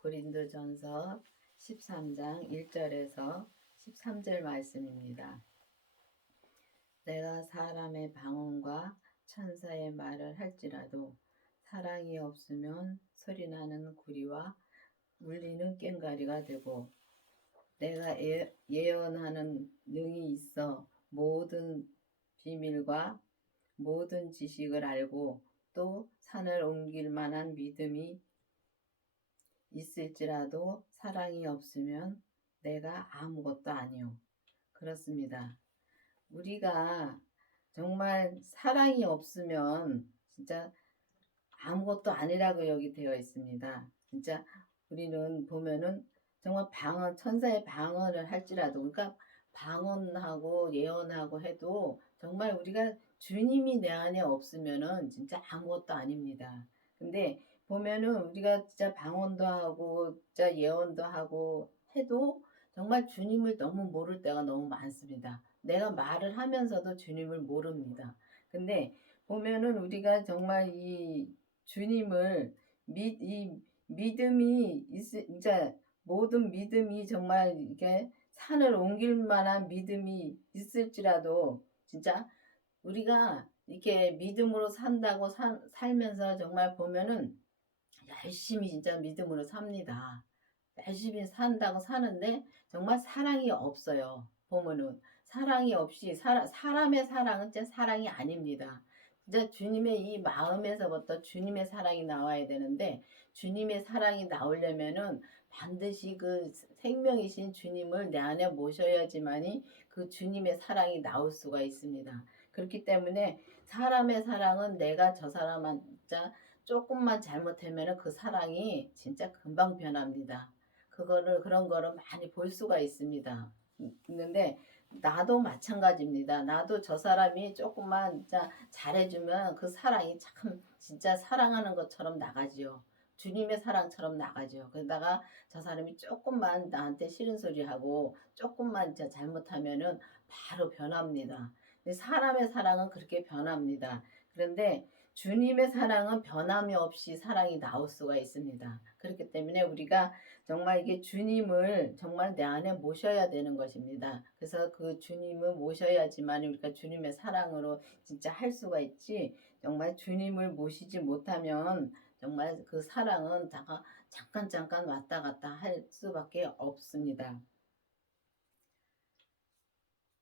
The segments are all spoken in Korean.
고린도전서 13장 1절에서 13절 말씀입니다. 내가 사람의 방언과 천사의 말을 할지라도 사랑이 없으면 소리나는 구리와 울리는 꽹과리가 되고, 내가 예언하는 능이 있어 모든 비밀과 모든 지식을 알고 또 산을 옮길 만한 믿음이 있을지라도 사랑이 없으면 내가 아무것도 아니요. 그렇습니다. 우리가 정말 사랑이 없으면 진짜 아무것도 아니라고 여기 되어 있습니다. 진짜 우리는 보면은 정말 천사의 방언을 할지라도, 그러니까 방언하고 예언하고 해도 정말 우리가 주님이 내 안에 없으면은 진짜 아무것도 아닙니다. 근데 보면은 우리가 진짜 방언도 하고 진짜 예언도 하고 해도 정말 주님을 너무 모를 때가 너무 많습니다. 내가 말을 하면서도 주님을 모릅니다. 근데 보면은 우리가 정말 이 주님을 이 믿음이 이제 모든 믿음이 정말 이게 산을 옮길 만한 믿음이 있을지라도 진짜 우리가 이렇게 믿음으로 산다고 살면서 정말 보면은 열심히 진짜 믿음으로 삽니다. 열심히 산다고 사는데 정말 사랑이 없어요. 보면은 사랑이 없이 사람의 사랑은 진짜 사랑이 아닙니다. 진짜 주님의 이 마음에서부터 주님의 사랑이 나와야 되는데, 주님의 사랑이 나오려면은 반드시 그 생명이신 주님을 내 안에 모셔야지만이 그 주님의 사랑이 나올 수가 있습니다. 그렇기 때문에 사람의 사랑은 내가 저 사람한 진짜 조금만 잘못하면 그 사랑이 진짜 금방 변합니다. 그런 거를 많이 볼 수가 있습니다. 있는데 나도 마찬가지입니다. 나도 저 사람이 조금만 진짜 잘해주면 그 사랑이 참 진짜 사랑하는 것처럼 나가지요. 주님의 사랑처럼 나가죠. 그러다가 저 사람이 조금만 나한테 싫은 소리 하고 조금만 진짜 잘못하면은 바로 변합니다. 사람의 사랑은 그렇게 변합니다. 그런데 주님의 사랑은 변함이 없이 사랑이 나올 수가 있습니다. 그렇기 때문에 우리가 정말 이게 주님을 정말 내 안에 모셔야 되는 것입니다. 그래서 그 주님을 모셔야지만 우리가 주님의 사랑으로 진짜 할 수가 있지, 정말 주님을 모시지 못하면 정말 그 사랑은 잠깐 왔다 갔다 할 수밖에 없습니다.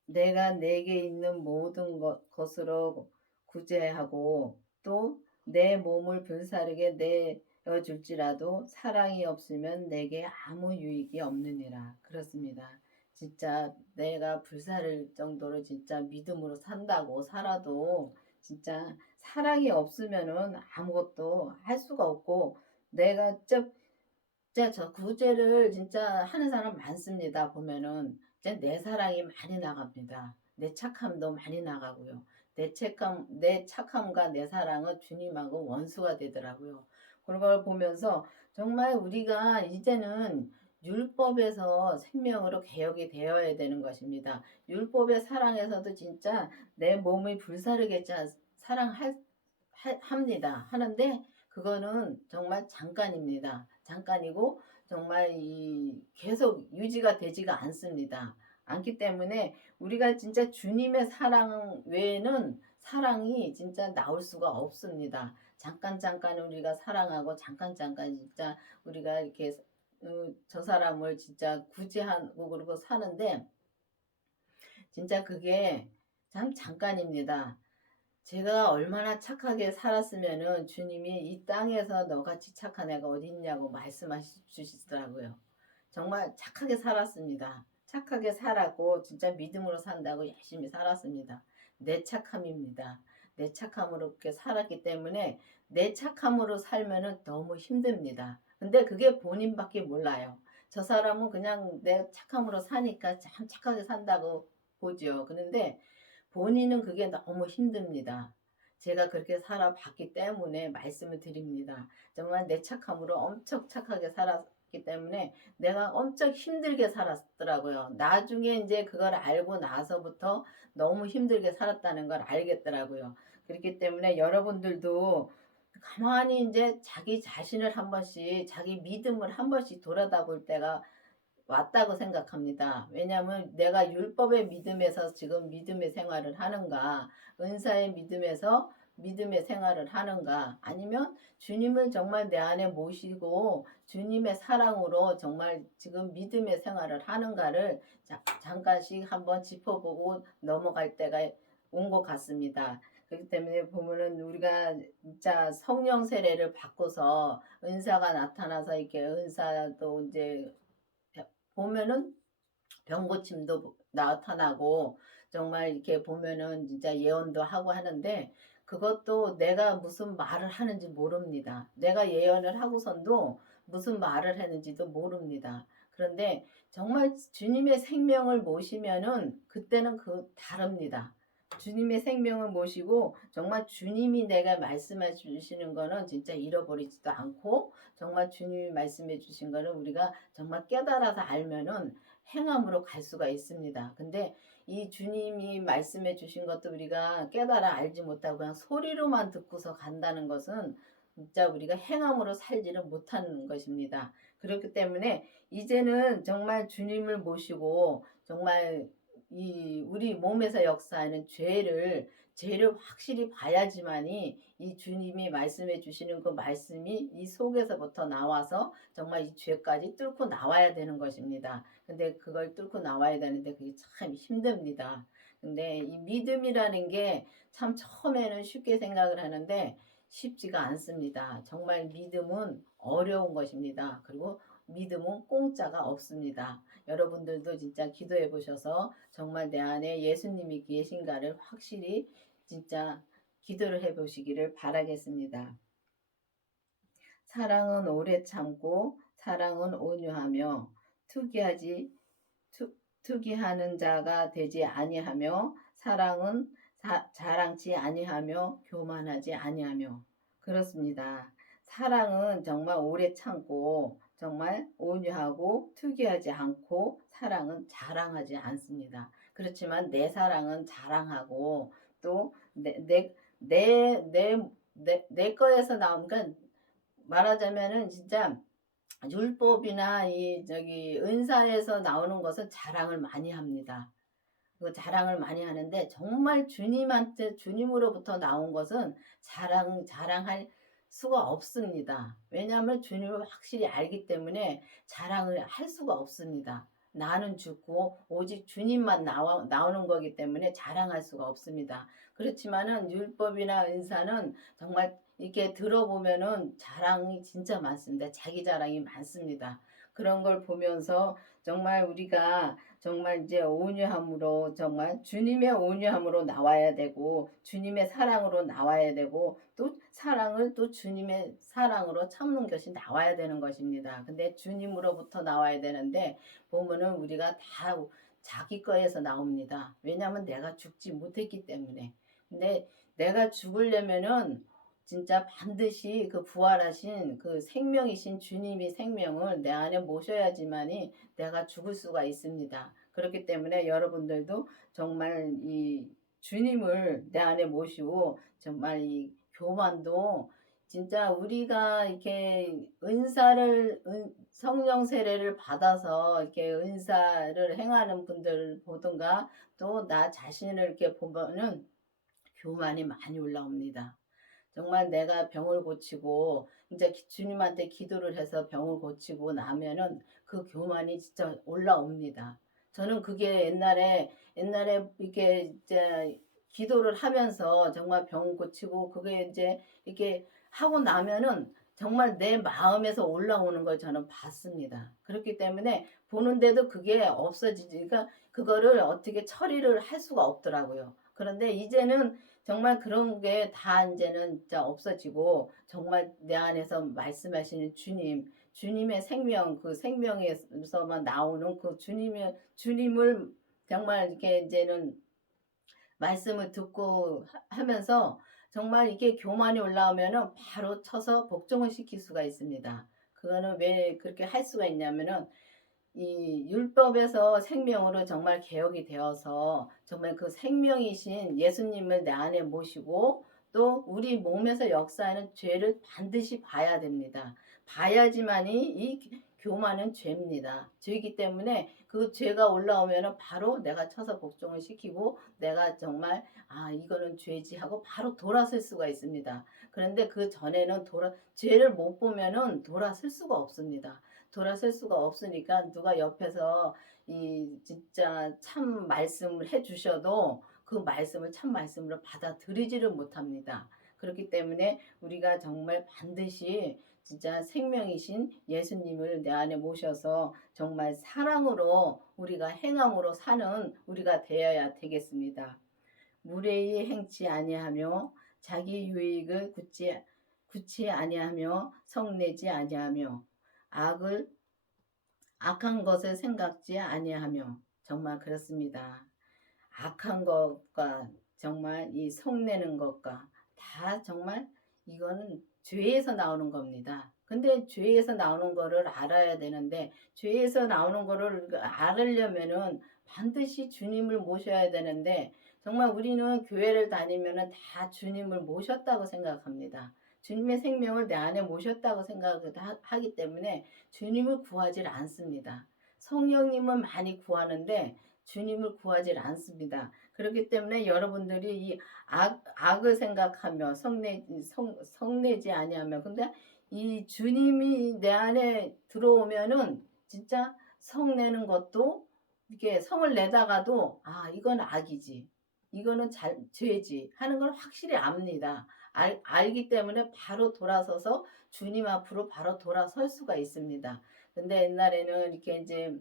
내가 내게 있는 모든 것으로 구제하고 또 내 몸을 불사르게 내어줄지라도 사랑이 없으면 내게 아무 유익이 없느니라. 그렇습니다. 진짜 내가 불사를 정도로 진짜 믿음으로 산다고 살아도 진짜 사랑이 없으면은 아무것도 할 수가 없고, 내가 진짜 저 구제를 진짜 하는 사람 많습니다. 보면은 진짜 내 사랑이 많이 나갑니다. 내 착함도 많이 나가고요. 내 착함과 내 사랑은 주님하고 원수가 되더라고요. 그런 걸 보면서 정말 우리가 이제는 율법에서 생명으로 개혁이 되어야 되는 것입니다. 율법의 사랑에서도 진짜 내 몸이 불사르게 합니다. 하는데 그거는 정말 잠깐입니다. 잠깐이고 정말 계속 유지가 되지가 않습니다. 않기 때문에 우리가 진짜 주님의 사랑 외에는 사랑이 진짜 나올 수가 없습니다. 잠깐 우리가 사랑하고 잠깐 진짜 우리가 이렇게 저 사람을 진짜 구제하고 그러고 사는데 진짜 그게 참 잠깐입니다. 제가 얼마나 착하게 살았으면은 주님이 이 땅에서 너같이 착한 애가 어디 있냐고 말씀하시더라고요. 정말 착하게 살았습니다. 착하게 살았고 진짜 믿음으로 산다고 열심히 살았습니다. 내 착함입니다. 내 착함으로 그렇게 살았기 때문에 내 착함으로 살면은 너무 힘듭니다. 근데 그게 본인밖에 몰라요. 저 사람은 그냥 내 착함으로 사니까 참 착하게 산다고 보죠. 그런데 본인은 그게 너무 힘듭니다. 제가 그렇게 살아봤기 때문에 말씀을 드립니다. 정말 내 착함으로 엄청 착하게 살았기 때문에 내가 엄청 힘들게 살았더라고요. 나중에 이제 그걸 알고 나서부터 너무 힘들게 살았다는 걸 알겠더라고요. 그렇기 때문에 여러분들도 가만히 이제 자기 자신을 한 번씩 자기 믿음을 한 번씩 돌아다볼 때가 왔다고 생각합니다. 왜냐하면 내가 율법의 믿음에서 지금 믿음의 생활을 하는가, 은사의 믿음에서 믿음의 생활을 하는가, 아니면 주님을 정말 내 안에 모시고 주님의 사랑으로 정말 지금 믿음의 생활을 하는가를 잠깐씩 한번 짚어보고 넘어갈 때가 온 것 같습니다. 그렇기 때문에 보면은 우리가 진짜 성령 세례를 받고서 은사가 나타나서 이렇게 은사도 이제 보면은 병고침도 나타나고 정말 이렇게 보면은 진짜 예언도 하고 하는데 그것도 내가 무슨 말을 하는지 모릅니다. 내가 예언을 하고선도 무슨 말을 했는지도 모릅니다. 그런데 정말 주님의 생명을 모시면은 그때는 다릅니다. 주님의 생명을 모시고 정말 주님이 내가 말씀해 주시는 거는 진짜 잃어버리지도 않고 정말 주님이 말씀해 주신 거는 우리가 정말 깨달아서 알면은 행함으로 갈 수가 있습니다. 근데 이 주님이 말씀해 주신 것도 우리가 깨달아 알지 못하고 그냥 소리로만 듣고서 간다는 것은 진짜 우리가 행함으로 살지를 못하는 것입니다. 그렇기 때문에 이제는 정말 주님을 모시고 정말 이 우리 몸에서 역사하는 죄를 확실히 봐야지만이 이 주님이 말씀해 주시는 그 말씀이 이 속에서부터 나와서 정말 이 죄까지 뚫고 나와야 되는 것입니다. 근데 그걸 뚫고 나와야 되는데 그게 참 힘듭니다. 근데 이 믿음이라는 게 참 처음에는 쉽게 생각을 하는데 쉽지가 않습니다. 정말 믿음은 어려운 것입니다. 그리고 믿음은 공짜가 없습니다. 여러분들도 진짜 기도해 보셔서 정말 내 안에 예수님이 계신가를 확실히 진짜 기도를 해 보시기를 바라겠습니다. 사랑은 오래 참고 사랑은 온유하며 투기하지 투기하는 자가 되지 아니하며 사랑은 자랑치 아니하며 교만하지 아니하며 그렇습니다. 사랑은 정말 오래 참고 정말 온유하고 투기하지 않고 사랑은 자랑하지 않습니다. 그렇지만 내 사랑은 자랑하고 또 내 거에서 나온 건 말하자면은 진짜 율법이나 이 저기 은사에서 나오는 것은 자랑을 많이 합니다. 그 자랑을 많이 하는데 정말 주님한테 주님으로부터 나온 것은 자랑할 수가 없습니다. 왜냐하면 주님을 확실히 알기 때문에 자랑을 할 수가 없습니다. 나는 죽고 오직 주님만 나오는 거기 때문에 자랑할 수가 없습니다. 그렇지만은 율법이나 은사는 정말 이렇게 들어보면은 자랑이 진짜 많습니다. 자기 자랑이 많습니다. 그런 걸 보면서 정말 우리가 정말 이제 온유함으로 정말 주님의 온유함으로 나와야 되고 주님의 사랑으로 나와야 되고 또 사랑을 또 주님의 사랑으로 참는 것이 나와야 되는 것입니다. 근데 주님으로부터 나와야 되는데 보면은 우리가 다 자기 거에서 나옵니다. 왜냐하면 내가 죽지 못했기 때문에. 근데 내가 죽으려면은 진짜 반드시 그 부활하신 그 생명이신 주님이 생명을 내 안에 모셔야지만이 내가 죽을 수가 있습니다. 그렇기 때문에 여러분들도 정말 이 주님을 내 안에 모시고 정말 이 교만도 진짜 우리가 이렇게 성령 세례를 받아서 이렇게 은사를 행하는 분들 보든가 또 나 자신을 이렇게 보면은 교만이 많이 올라옵니다. 정말 내가 병을 고치고 이제 주님한테 기도를 해서 병을 고치고 나면은 그 교만이 진짜 올라옵니다. 저는 그게 옛날에 이렇게 이제 기도를 하면서 정말 병 고치고 그게 이제 이렇게 하고 나면은 정말 내 마음에서 올라오는 걸 저는 봤습니다. 그렇기 때문에 보는데도 그게 없어지지, 그러니까 그거를 어떻게 처리를 할 수가 없더라고요. 그런데 이제는 정말 그런 게 다 이제는 진짜 없어지고 정말 내 안에서 말씀하시는 주님의 생명, 그 생명에서만 나오는 그 주님을 정말 이렇게 이제는 말씀을 듣고 하면서 정말 이게 교만이 올라오면은 바로 쳐서 복종을 시킬 수가 있습니다. 그거는 왜 그렇게 할 수가 있냐면은 이 율법에서 생명으로 정말 개혁이 되어서 정말 그 생명이신 예수님을 내 안에 모시고 또 우리 몸에서 역사하는 죄를 반드시 봐야 됩니다. 봐야지만이 이 교만은 죄입니다. 죄이기 때문에 그 죄가 올라오면은 바로 내가 쳐서 복종을 시키고 내가 정말 이거는 죄지 하고 바로 돌아설 수가 있습니다. 그런데 그 전에는 죄를 못 보면은 돌아설 수가 없습니다. 돌아설 수가 없으니까 누가 옆에서 이 진짜 참 말씀을 해 주셔도 그 말씀을 참 말씀으로 받아들이지를 못합니다. 그렇기 때문에 우리가 정말 반드시 진짜 생명이신 예수님을 내 안에 모셔서 정말 사랑으로 우리가 행함으로 사는 우리가 되어야 되겠습니다. 무례히 행치 아니하며 자기 유익을 굳이 아니하며 성내지 아니하며 악을 악한 것을 생각지 아니하며 정말 그렇습니다. 악한 것과 정말 이 성내는 것과 다 정말 이거는 죄에서 나오는 겁니다. 근데 죄에서 나오는 거를 알아야 되는데 죄에서 나오는 거를 알으려면은 반드시 주님을 모셔야 되는데 정말 우리는 교회를 다니면은 다 주님을 모셨다고 생각합니다. 주님의 생명을 내 안에 모셨다고 생각하기 때문에 주님을 구하지 않습니다. 성령님은 많이 구하는데 주님을 구하지 않습니다. 그렇기 때문에 여러분들이 이 악을 생각하며 성내지 아니하며 근데 이 주님이 내 안에 들어오면은 진짜 성내는 것도 이게 성을 내다가도 이건 악이지 이거는 죄지 하는 걸 확실히 압니다. 알기 때문에 바로 돌아서서 주님 앞으로 바로 돌아설 수가 있습니다. 근데 옛날에는 이렇게 이제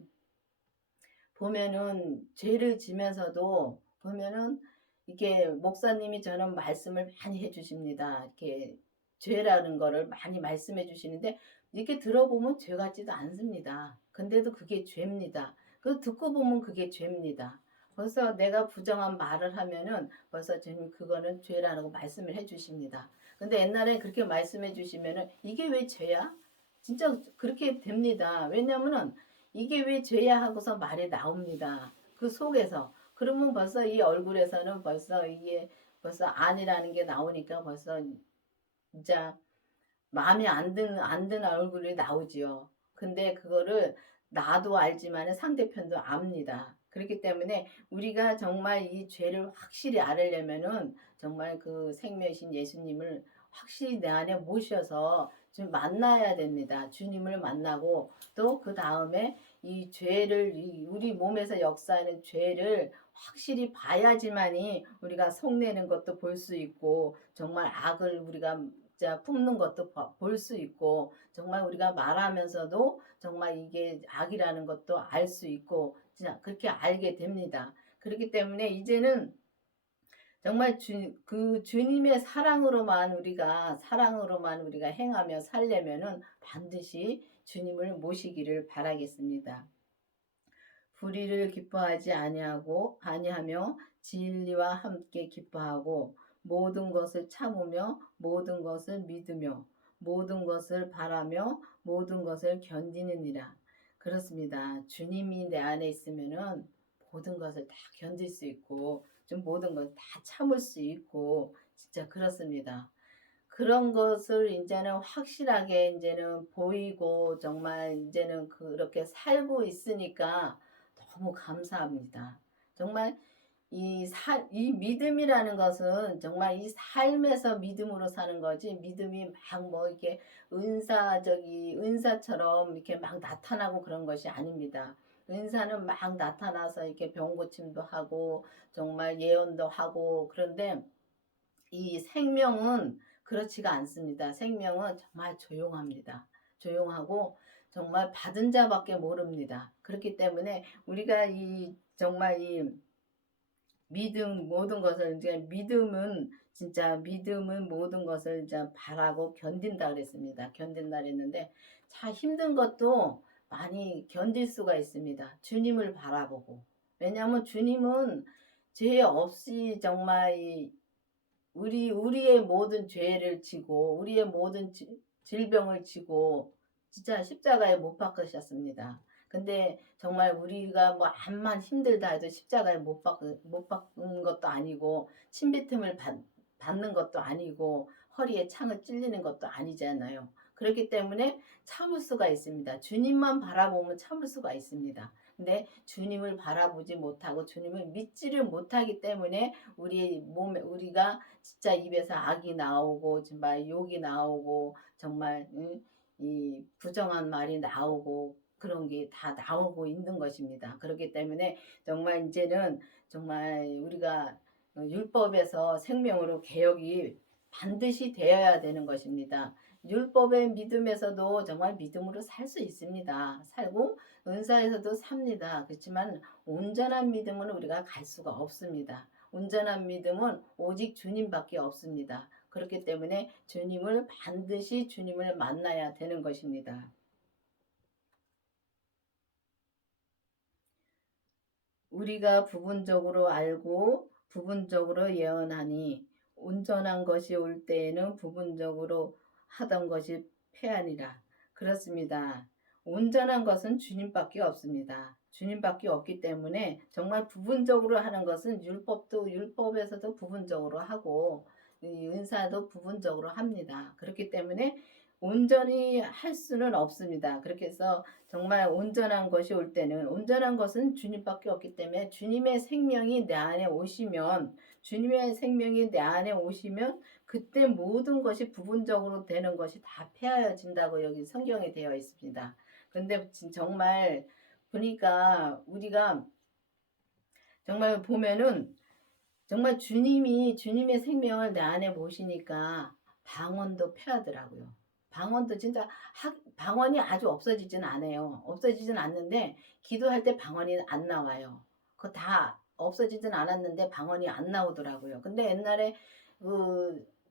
보면은 죄를 지면서도 보면은 이게 목사님이 저는 말씀을 많이 해 주십니다. 이렇게 죄라는 거를 많이 말씀해 주시는데 이렇게 들어보면 죄 같지도 않습니다. 근데도 그게 죄입니다. 그 듣고 보면 그게 죄입니다. 벌써 내가 부정한 말을 하면은 벌써 주님 그거는 죄라고 말씀을 해 주십니다. 근데 옛날에 그렇게 말씀해 주시면은 이게 왜 죄야? 진짜 그렇게 됩니다. 왜냐면은 이게 왜 죄야 하고서 말이 나옵니다. 그 속에서. 그러면 벌써 이 얼굴에서는 벌써 이게 벌써 아니라는 게 나오니까 벌써 진짜 마음에 안 드는 얼굴이 나오지요. 근데 그거를 나도 알지만 상대편도 압니다. 그렇기 때문에 우리가 정말 이 죄를 확실히 알으려면은 정말 그 생명이신 예수님을 확실히 내 안에 모셔서 좀 만나야 됩니다. 주님을 만나고 또 그 다음에 이 죄를 우리 몸에서 역사하는 죄를 확실히 봐야지만이 우리가 속내는 것도 볼 수 있고 정말 악을 우리가 품는 것도 볼 수 있고 정말 우리가 말하면서도 정말 이게 악이라는 것도 알 수 있고 진짜 그렇게 알게 됩니다. 그렇기 때문에 이제는 정말 그 주님의 사랑으로만 우리가 행하며 살려면은 반드시 주님을 모시기를 바라겠습니다. 불의를 기뻐하지 아니하며 진리와 함께 기뻐하고 모든 것을 참으며 모든 것을 믿으며 모든 것을 바라며 모든 것을 견디느니라. 그렇습니다. 주님이 내 안에 있으면은 모든 것을 다 견딜 수 있고 좀 모든 걸 다 참을 수 있고 진짜 그렇습니다. 그런 것을 이제는 확실하게 이제는 보이고 정말 이제는 그렇게 살고 있으니까 너무 감사합니다. 정말 이 믿음이라는 것은 정말 이 삶에서 믿음으로 사는 거지 믿음이 막 뭐 이렇게 은사처럼 이렇게 막 나타나고 그런 것이 아닙니다. 은사는 막 나타나서 이렇게 병 고침도 하고 정말 예언도 하고 그런데 이 생명은 그렇지가 않습니다. 생명은 정말 조용합니다. 조용하고 정말 받은 자밖에 모릅니다. 그렇기 때문에 우리가 정말 이 믿음 모든 것을 이제 믿음은 모든 것을 이제 바라고 견딘다 그랬습니다. 견딘다 그랬는데 참 힘든 것도 많이 견딜 수가 있습니다. 주님을 바라보고. 왜냐하면 주님은 죄 없이 정말 우리의 모든 죄를 지고 우리의 모든 질병을 지고 진짜 십자가에 못 박으셨습니다. 근데 정말 우리가 뭐 암만 힘들다 해도 십자가에 못 박은 것도 아니고 침뱉음을 받는 것도 아니고 허리에 창을 찔리는 것도 아니잖아요. 그렇기 때문에 참을 수가 있습니다. 주님만 바라보면 참을 수가 있습니다. 근데 주님을 바라보지 못하고 주님을 믿지를 못하기 때문에 우리 몸에 우리가 진짜 입에서 악이 나오고 정말 욕이 나오고 정말 이 부정한 말이 나오고 그런 게 다 나오고 있는 것입니다. 그렇기 때문에 정말 이제는 정말 우리가 율법에서 생명으로 개혁이 반드시 되어야 되는 것입니다. 율법의 믿음에서도 정말 믿음으로 살 수 있습니다. 살고 은사에서도 삽니다. 그렇지만 온전한 믿음은 우리가 갈 수가 없습니다. 온전한 믿음은 오직 주님밖에 없습니다. 그렇기 때문에 주님을 반드시 주님을 만나야 되는 것입니다. 우리가 부분적으로 알고 부분적으로 예언하니 온전한 것이 올 때에는 부분적으로 하던 것이 패하니라. 그렇습니다. 온전한 것은 주님밖에 없습니다. 주님밖에 없기 때문에 정말 부분적으로 하는 것은 율법도 율법에서도 부분적으로 하고 은사도 부분적으로 합니다. 그렇기 때문에 온전히 할 수는 없습니다. 그렇게 해서 정말 온전한 것이 올 때는 온전한 것은 주님밖에 없기 때문에 주님의 생명이 내 안에 오시면 주님의 생명이 내 안에 오시면 그때 모든 것이 부분적으로 되는 것이 다 폐하여진다고 여기 성경에 되어 있습니다. 그런데 정말 보니까 우리가 정말 보면은 정말 주님의 생명을 내 안에 모시니까 방언도 폐하더라고요. 방언도 진짜 방언이 아주 없어지진 않아요. 없어지진 않는데 기도할 때 방언이 안 나와요. 그거 다 없어지진 않았는데 방언이 안 나오더라고요. 근데 옛날에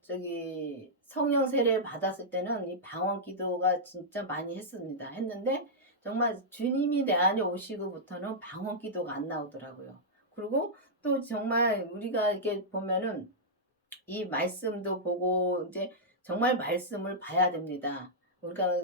저기 성령 세례 받았을 때는 이 방언 기도가 진짜 많이 했는데 정말 주님이 내 안에 오시고부터는 방언 기도가 안 나오더라고요. 그리고 또 정말 우리가 이렇게 보면은 이 말씀도 보고 이제 정말 말씀을 봐야 됩니다. 우리가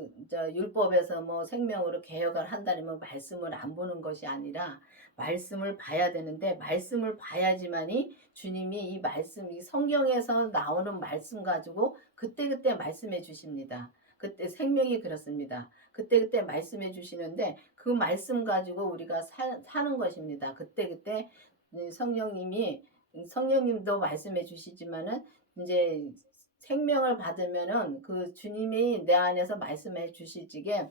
율법에서 뭐 생명으로 개혁을 한다면 말씀을 안 보는 것이 아니라 말씀을 봐야 되는데 말씀을 봐야지만이 주님이 이 말씀, 이 성경에서 나오는 말씀 가지고 그때그때 말씀해 주십니다. 그때 생명이 그렇습니다. 그때그때 말씀해 주시는데 그 말씀 가지고 우리가 사는 것입니다. 그때그때 성령님도 말씀해 주시지만은 이제 생명을 받으면은 그 주님이 내 안에서 말씀해 주시지게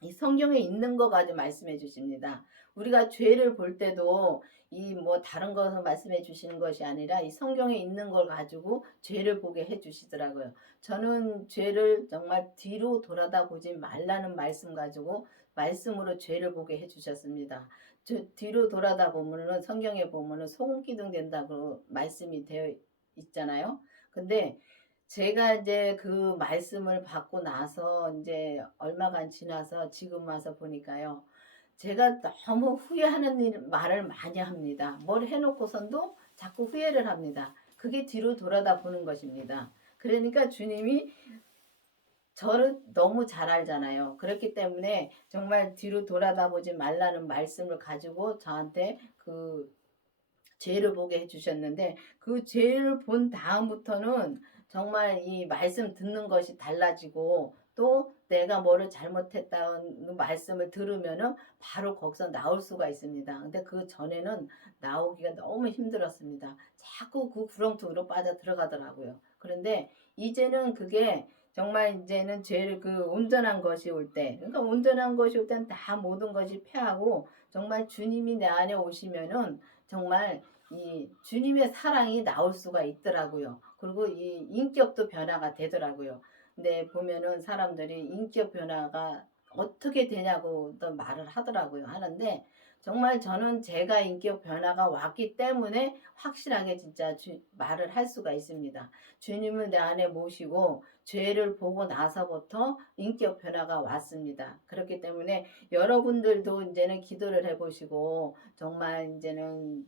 이 성경에 있는 거 가지고 말씀해 주십니다. 우리가 죄를 볼 때도 이 뭐 다른 것을 말씀해 주시는 것이 아니라 이 성경에 있는 걸 가지고 죄를 보게 해 주시더라고요. 저는 죄를 정말 뒤로 돌아다 보지 말라는 말씀 가지고 말씀으로 죄를 보게 해 주셨습니다. 뒤로 돌아다 보면은 성경에 보면은 소금기둥 된다고 말씀이 되어 있잖아요. 근데 제가 이제 그 말씀을 받고 나서 이제 얼마간 지나서 지금 와서 보니까요. 제가 너무 후회하는 말을 많이 합니다. 뭘 해놓고선도 자꾸 후회를 합니다. 그게 뒤로 돌아다 보는 것입니다. 그러니까 주님이 저를 너무 잘 알잖아요. 그렇기 때문에 정말 뒤로 돌아다 보지 말라는 말씀을 가지고 저한테 그 죄를 보게 해주셨는데 그 죄를 본 다음부터는 정말 이 말씀 듣는 것이 달라지고 또 내가 뭐를 잘못했다는 말씀을 들으면은 바로 거기서 나올 수가 있습니다. 근데 그 전에는 나오기가 너무 힘들었습니다. 자꾸 그 구렁텅이로 빠져 들어가더라고요. 그런데 이제는 그게 정말 이제는 죄를 그 온전한 것이 올 때, 그러니까 온전한 것이 올 때는 다 모든 것이 패하고 정말 주님이 내 안에 오시면은 정말 이 주님의 사랑이 나올 수가 있더라고요. 그리고 이 인격도 변화가 되더라고요. 근데 보면은 사람들이 인격 변화가 어떻게 되냐고 또 말을 하더라고요. 하는데 정말 저는 제가 인격 변화가 왔기 때문에 확실하게 진짜 말을 할 수가 있습니다. 주님을 내 안에 모시고 죄를 보고 나서부터 인격 변화가 왔습니다. 그렇기 때문에 여러분들도 이제는 기도를 해보시고 정말 이제는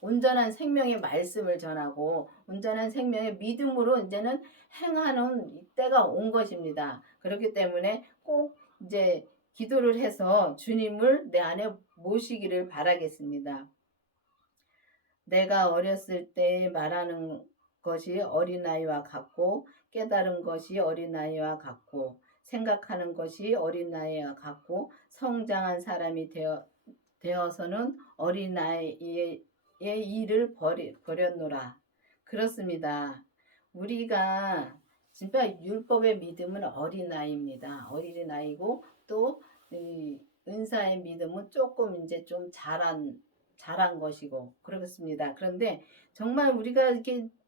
온전한 생명의 말씀을 전하고 온전한 생명의 믿음으로 이제는 행하는 때가 온 것입니다. 그렇기 때문에 꼭 이제 기도를 해서 주님을 내 안에 모시기를 바라겠습니다. 내가 어렸을 때 말하는 것이 어린아이와 같고 깨달은 것이 어린아이와 같고 생각하는 것이 어린아이와 같고 성장한 사람이 되어서는 어린아이의 일을 버렸노라. 그렇습니다. 우리가 진짜 율법의 믿음은 어린아이입니다. 어린아이고 또 은사의 믿음은 조금 이제 좀 자란 것이고 그렇습니다. 그런데 정말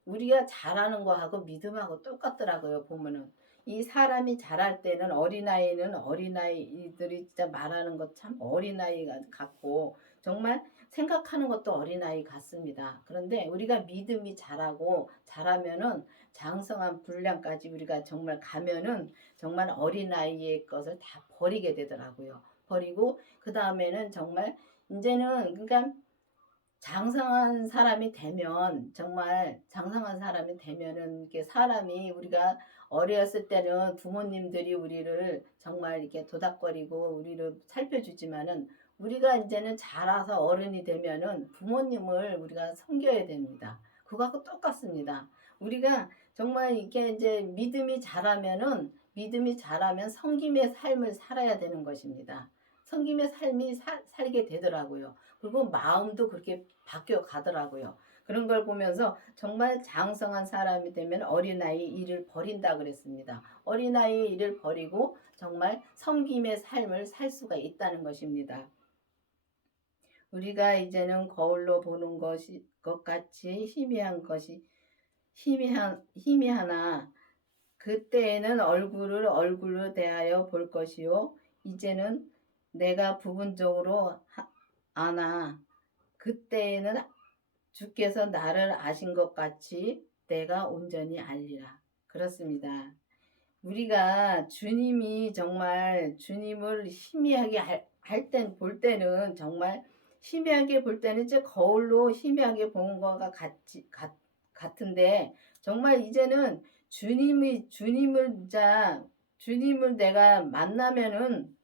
우리가 잘하는 거하고 믿음하고 똑같더라고요. 보면은 이 사람이 자랄 때는 어린아이들이 진짜 말하는 것 참 어린아이 같고 정말 생각하는 것도 어린아이 같습니다. 그런데 우리가 믿음이 자라면은 장성한 분량까지 우리가 정말 가면은 정말 어린아이의 것을 다 버리게 되더라고요. 버리고 그 다음에는 정말 이제는 그러니까 장성한 사람이 되면 정말 장성한 사람이 되면은 이게 사람이 우리가 어렸을 때는 부모님들이 우리를 정말 이렇게 도닥거리고 우리를 살펴주지만은 우리가 이제는 자라서 어른이 되면은 부모님을 우리가 섬겨야 됩니다. 그거하고 똑같습니다. 우리가 정말 이게 이제 믿음이 자라면 섬김의 삶을 살아야 되는 것입니다. 섬김의 삶이 살게 되더라고요. 그리고 마음도 그렇게 바뀌어 가더라고요. 그런 걸 보면서 정말 장성한 사람이 되면 어린아이 일을 버린다 그랬습니다. 어린아이 일을 버리고 정말 섬김의 삶을 살 수가 있다는 것입니다. 우리가 이제는 거울로 보는 것 같이 희미하나 그때에는 얼굴로 대하여 볼 것이요 이제는 내가 부분적으로 아나 그때에는 주께서 나를 아신 것 같이 내가 온전히 알리라. 그렇습니다. 우리가 주님이 정말 주님을 희미하게 볼 때는 정말 희미하게 볼 때는 이제 거울로 희미하게 보는 거가 같은데 정말 이제는 주님을 내가 만나면은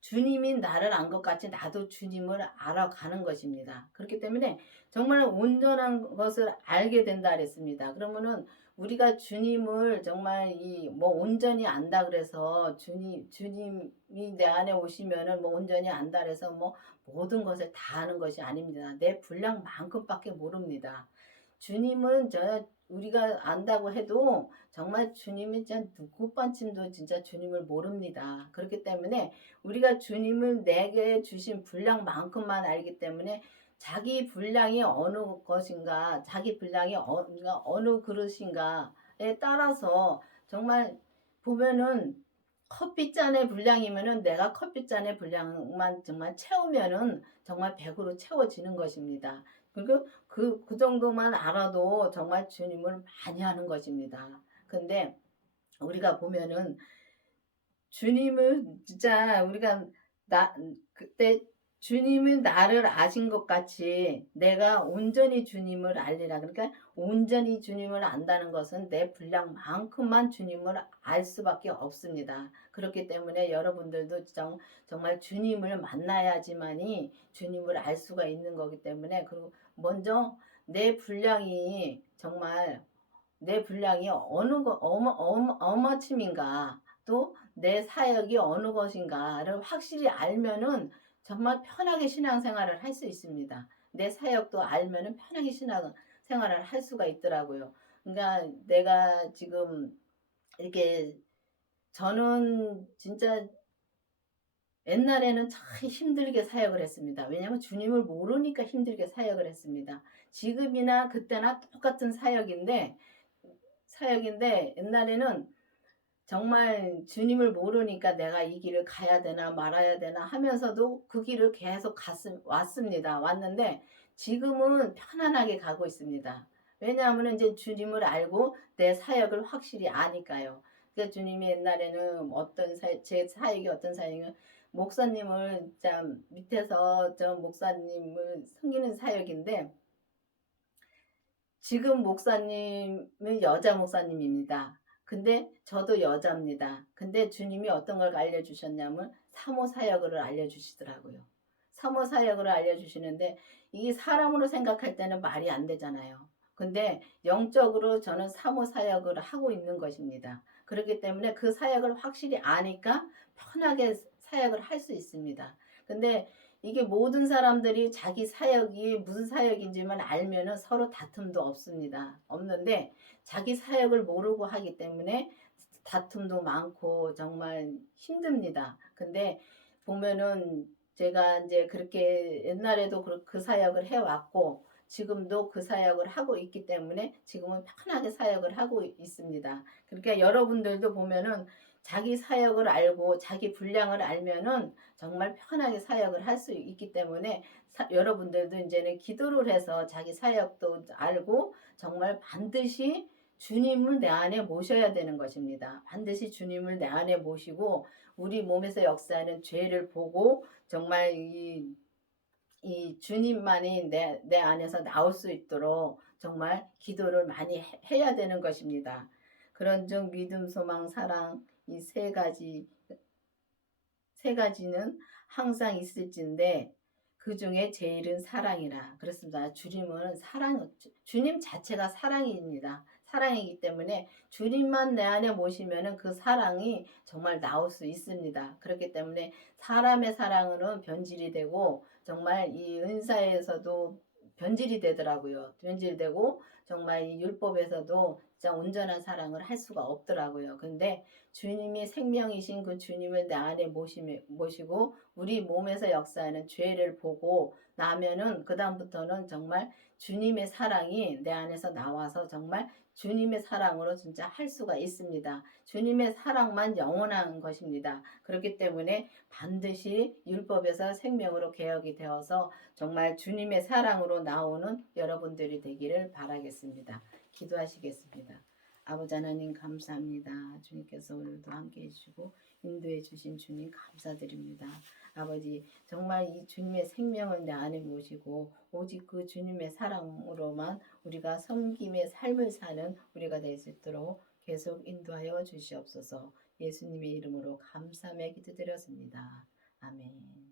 주님이 나를 안 것 같이 나도 주님을 알아가는 것입니다. 그렇기 때문에 정말 온전한 것을 알게 된다 그랬습니다. 그러면은 우리가 주님을 정말 온전히 안다 그래서 주님이 내 안에 오시면은 온전히 안다 그래서 모든 것을 다 아는 것이 아닙니다. 내 분량만큼밖에 모릅니다. 주님은 우리가 안다고 해도 정말 주님이 진짜 누구반쯤도 진짜 주님을 모릅니다. 그렇기 때문에 우리가 주님을 내게 주신 분량만큼만 알기 때문에 자기 분량이 어느 것인가, 자기 분량이 어느 그릇인가에 따라서 정말 보면은 커피잔의 분량이면은 내가 커피잔의 분량만 정말 채우면은 정말 100으로 채워지는 것입니다. 그리고 그 정도만 알아도 정말 주님을 많이 하는 것입니다. 근데 우리가 보면은 주님을 진짜 우리가 그때 주님은 나를 아신 것 같이 내가 온전히 주님을 알리라. 그러니까 온전히 주님을 안다는 것은 내 분량만큼만 주님을 알 수밖에 없습니다. 그렇기 때문에 여러분들도 정말 주님을 만나야지만이 주님을 알 수가 있는 거기 때문에 그리고 먼저 내 분량이 정말 내 분량이 어머침인가 또 내 사역이 어느 것인가를 확실히 알면은 정말 편하게 신앙생활을 할 수 있습니다. 내 사역도 알면은 편하게 신앙생활을 할 수가 있더라고요. 그러니까 내가 지금 이렇게 저는 진짜 옛날에는 참 힘들게 사역을 했습니다. 왜냐하면 주님을 모르니까 힘들게 사역을 했습니다. 지금이나 그때나 똑같은 사역인데 옛날에는 정말 주님을 모르니까 내가 이 길을 가야 되나 말아야 되나 하면서도 그 길을 계속 왔는데 지금은 편안하게 가고 있습니다. 왜냐하면 이제 주님을 알고 내 사역을 확실히 아니까요. 그러니까 주님이 옛날에는 제 사역이 어떤 사역이면 목사님을 참 밑에서 저 목사님을 섬기는 사역인데 지금 목사님은 여자 목사님입니다. 근데 저도 여자입니다. 근데 주님이 어떤 걸 알려주셨냐면 사모 사역을 알려주시더라고요. 사모 사역을 알려주시는데 이게 사람으로 생각할 때는 말이 안 되잖아요. 근데 영적으로 저는 사모 사역을 하고 있는 것입니다. 그렇기 때문에 그 사역을 확실히 아니까 편하게 사역을 할 수 있습니다. 근데 이게 모든 사람들이 자기 사역이 무슨 사역인지만 알면은 서로 다툼도 없습니다. 없는데 자기 사역을 모르고 하기 때문에 다툼도 많고 정말 힘듭니다. 근데 보면은 제가 이제 그렇게 옛날에도 그 사역을 해왔고 지금도 그 사역을 하고 있기 때문에 지금은 편하게 사역을 하고 있습니다. 그러니까 여러분들도 보면은 자기 사역을 알고 자기 분량을 알면은 정말 편하게 사역을 할 수 있기 때문에 여러분들도 이제는 기도를 해서 자기 사역도 알고 정말 반드시 주님을 내 안에 모셔야 되는 것입니다. 반드시 주님을 내 안에 모시고 우리 몸에서 역사하는 죄를 보고 정말 이 주님만이 내 안에서 나올 수 있도록 정말 기도를 많이 해야 되는 것입니다. 그런즉 믿음, 소망, 사랑 이 세 가지는 항상 있을진데 그 중에 제일은 사랑이라. 그렇습니다. 주님은 주님 자체가 사랑입니다. 사랑이기 때문에 주님만 내 안에 모시면은 그 사랑이 정말 나올 수 있습니다. 그렇기 때문에 사람의 사랑은 변질이 되고 정말 이 은사에서도 변질이 되더라고요. 변질되고 정말 이 율법에서도 진짜 온전한 사랑을 할 수가 없더라고요. 근데 주님이 생명이신 그 주님을 내 안에 모시고 우리 몸에서 역사하는 죄를 보고 나면은 그 다음부터는 정말 주님의 사랑이 내 안에서 나와서 정말 주님의 사랑으로 진짜 할 수가 있습니다. 주님의 사랑만 영원한 것입니다. 그렇기 때문에 반드시 율법에서 생명으로 개혁이 되어서 정말 주님의 사랑으로 나오는 여러분들이 되기를 바라겠습니다. 기도하시겠습니다. 아버지 하나님 감사합니다. 주님께서 오늘도 함께 해주시고 인도해 주신 주님 감사드립니다. 아버지 정말 이 주님의 생명을 내 안에 모시고 오직 그 주님의 사랑으로만 우리가 섬김의 삶을 사는 우리가 될 수 있도록 계속 인도하여 주시옵소서. 예수님의 이름으로 감사하며 기도드렸습니다. 아멘.